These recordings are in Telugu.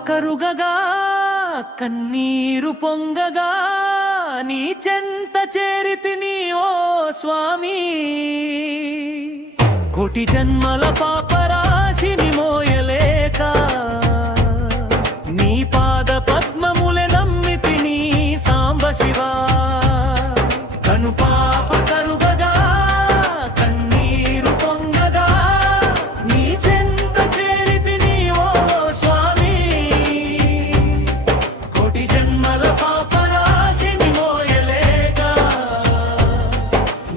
కరుగగా కన్నీరు పొంగగా నీ చెంత చేరితిని ఓ స్వామి కోటి జన్మల పాపరాశిని మోయలేక నీ పాద పద్మములె నమ్మితిని సాంబ శివా కను పాప కరుగగా కన్నీరు పొంగగా నీ చెంత చేరితిని ఓ స్వామి కోటి జన్మల పాపరాశిని మోయలేక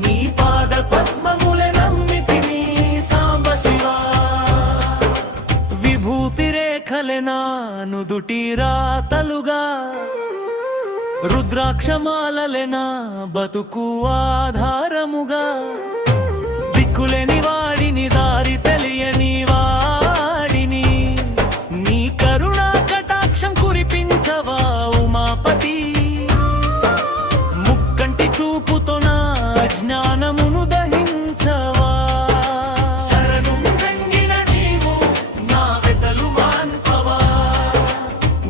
నీ పాద పద్మములె నమ్మితిని సాంబ శివా విభూతి రేఖలె నా నుదుటి రాతలుగా రుద్రాక్షమాలలె నా బతుకు ఆధారముగా దిక్కులేని వాడిని దారి తెలియని వాడిని నీ కరుణా కటాక్షం కురిపించవా ఉమాపతి ముక్కంటి చూపుతో నా అజ్ఞానమును దహించవా శరణు వెంగిన నీవు నా వెతలు మాన్పవా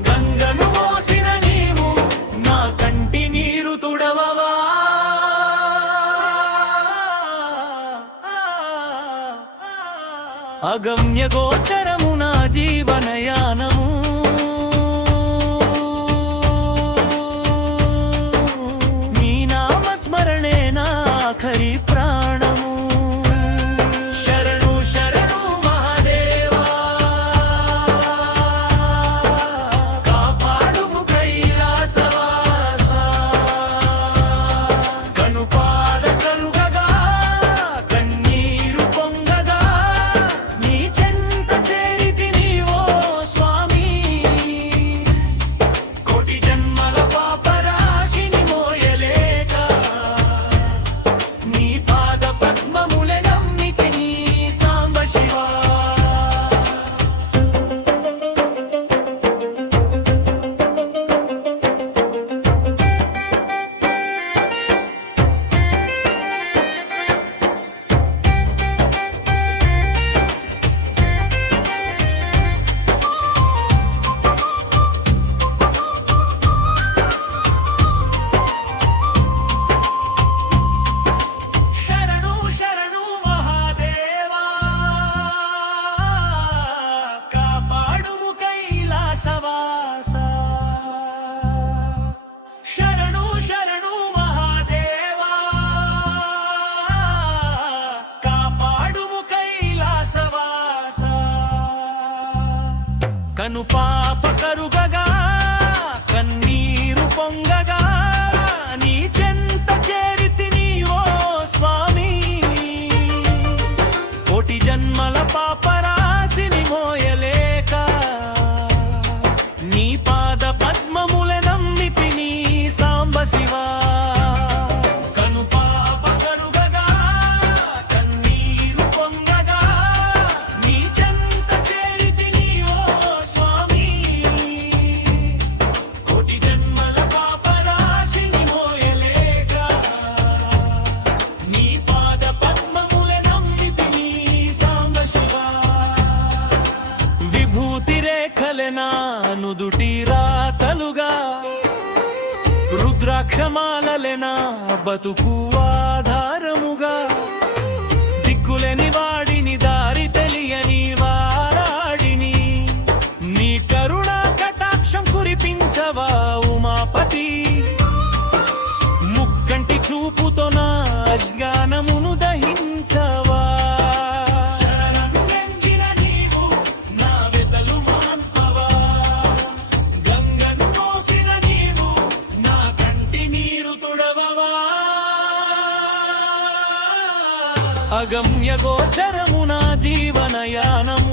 గంగను మోసిన నీవు నా కంటి నీరు తుడవవా అగమ్య గోచరము నా జీవనయానము నీ నామస్మరణే నా ఆఖరి ప్రాణము శరణు శరణు మహాదేవా కాపాడుము కైలాసవాసా కను పాద కరుగగా కన్నీరు పొంగగా నీ చెంత చేరితిని ఓ స్వామి కోటి జన్మల పాపరాశిని మోయలేక నీ పాద పద్మములె నమ్మితిని సాంబ శివా శరణు శరణు మహాదేవా కాపాడుము కైలాసవాసా శరణు శరణు మహాదేవా కాపాడుము కైలాసవాసా కను పాప కరుగగా కన్నీరు పొంగగా నీ చెంత చేరితిని ఓ స్వామి కోటి జన్మల పాపరాశిని మోయలేక నీ పాద పద్మములె నమ్మితిని సాంబ శివా కను పాప కరుగగా కన్నీరు పొంగగా నీ చెంత చేరితిని ఓ స్వామి కోటి జన్మల పాపరాశిని మోయలేక నీ పాద పద్మములె నమ్మితిని సాంబ శివా విభూతి రేఖలె నా నుదుటి రాతలుగా రుద్రాక్షమాలలె నా బతుకు ఆధారముగా దిక్కులేని వాడిని దారి తెలియని వాడిని నీ కరుణా కటాక్షం కురిపించవా ఉమాపతి ముక్కంటి చూపుతో నా అజ్ఞానమును దహించవా శరణు వెంగిన నీవు నా వెతలు మాన్పవా గంగను మోసిన నీవు నా కంటి నీరు తుడవవా అగమ్య గోచరము నా జీవనయానము